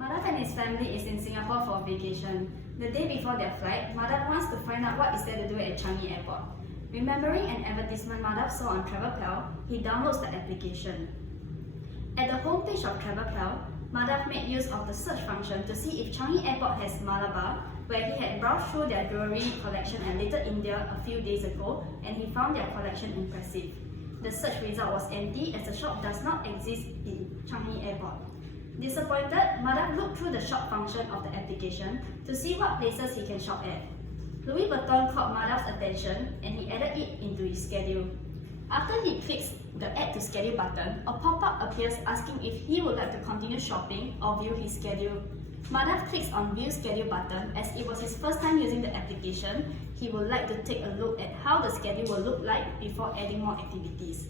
Madhav and his family is in Singapore for vacation. The day before their flight, Madhav wants to find out what is there to do at Changi Airport. Remembering an advertisement Madhav saw on TravelPal, he downloads the application. At the homepage of TravelPal, Madhav made use of the search function to see if Changi Airport has Malabar, where he had browsed through their jewellery collection at Little India a few days ago, and he found their collection impressive. The search result was empty as the shop does not exist in Changi Airport. Disappointed, Madhav looked through the shop function of the application to see what places he can shop at. Louis Vuitton caught Madhav's attention and he added it into his schedule. After he clicks the Add to Schedule button, a pop-up appears asking if he would like to continue shopping or view his schedule. Madhav clicks on View Schedule button as it was his first time using the application. He would like to take a look at how the schedule will look like before adding more activities.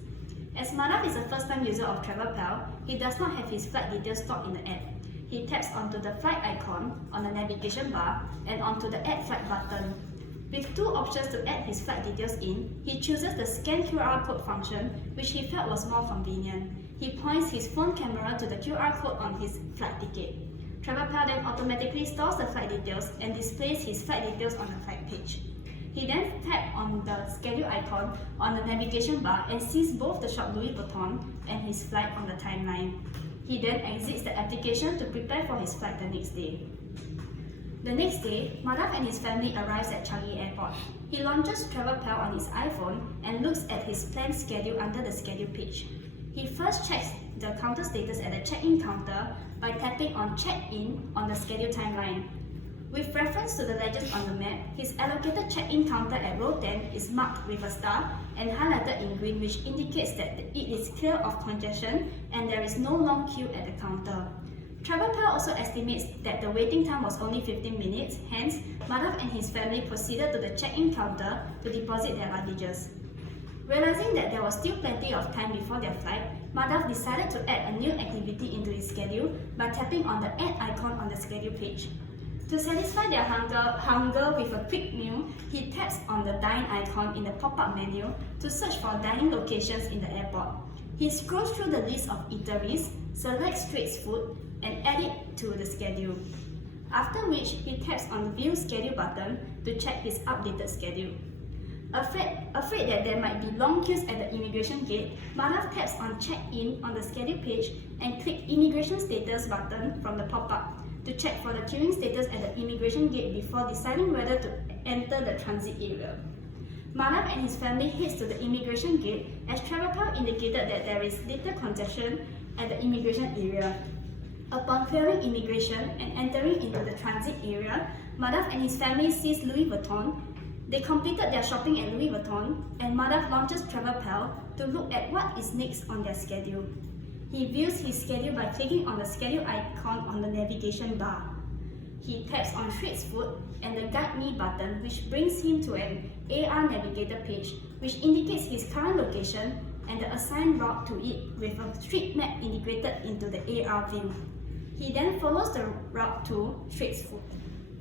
As Madhav is a first-time user of TravelPal, he does not have his flight details stored in the app. He taps onto the flight icon on the navigation bar and onto the Add Flight button. With two options to add his flight details in, he chooses the Scan QR code function, which he felt was more convenient. He points his phone camera to the QR code on his flight ticket. TravelPal then automatically stores the flight details and displays his flight details on the flight page. He then taps on the schedule icon on the navigation bar and sees both the shop Louis Vuitton and his flight on the timeline. He then exits the application to prepare for his flight the next day. The next day, Madhav and his family arrives at Changi Airport. He launches TravelPal on his iPhone and looks at his planned schedule under the schedule page. He first checks the counter status at the check-in counter by tapping on Check-in on the schedule timeline. With reference to the legends on the map, his allocated check-in counter at row 10 is marked with a star and highlighted in green, which indicates that it is clear of congestion and there is no long queue at the counter. TravelPal also estimates that the waiting time was only 15 minutes, hence, Madhav and his family proceeded to the check-in counter to deposit their luggages. Realizing that there was still plenty of time before their flight, Madhav decided to add a new activity into his schedule by tapping on the Add icon on the schedule page. To satisfy their hunger with a quick meal, he taps on the Dine icon in the pop-up menu to search for dining locations in the airport. He scrolls through the list of eateries, selects street food, and adds it to the schedule. After which, he taps on the View Schedule button to check his updated schedule. Afraid that there might be long queues at the immigration gate, Madhav taps on Check-in on the schedule page and clicks Immigration Status button from the pop-up to check for the queuing status at the immigration gate before deciding whether to enter the transit area. Madhav and his family heads to the immigration gate as TravelPal indicated that there is little congestion at the immigration area. Upon clearing immigration and entering into the transit area, Madhav and his family sees Louis Vuitton. They completed their shopping at Louis Vuitton and Madhav launches TravelPal to look at what is next on their schedule. He views his schedule by clicking on the schedule icon on the navigation bar. He taps on Street Food and the Guide Me button, which brings him to an AR navigator page which indicates his current location and the assigned route to it with a street map integrated into the AR view. He then follows the route to Street Food.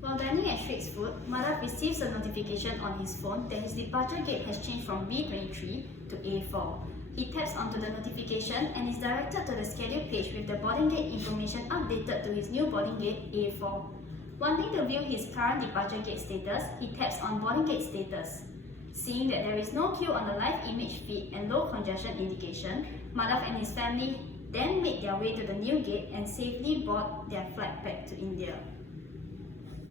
While dining at Street Food, Madhav receives a notification on his phone that his departure gate has changed from B23 to A4. He taps onto the notification and is directed to the schedule page with the boarding gate information updated to his new boarding gate A4. Wanting to view his current departure gate status, he taps on boarding gate status. Seeing that there is no queue on the live image feed and low congestion indication, Madhav and his family then make their way to the new gate and safely board their flight back to India.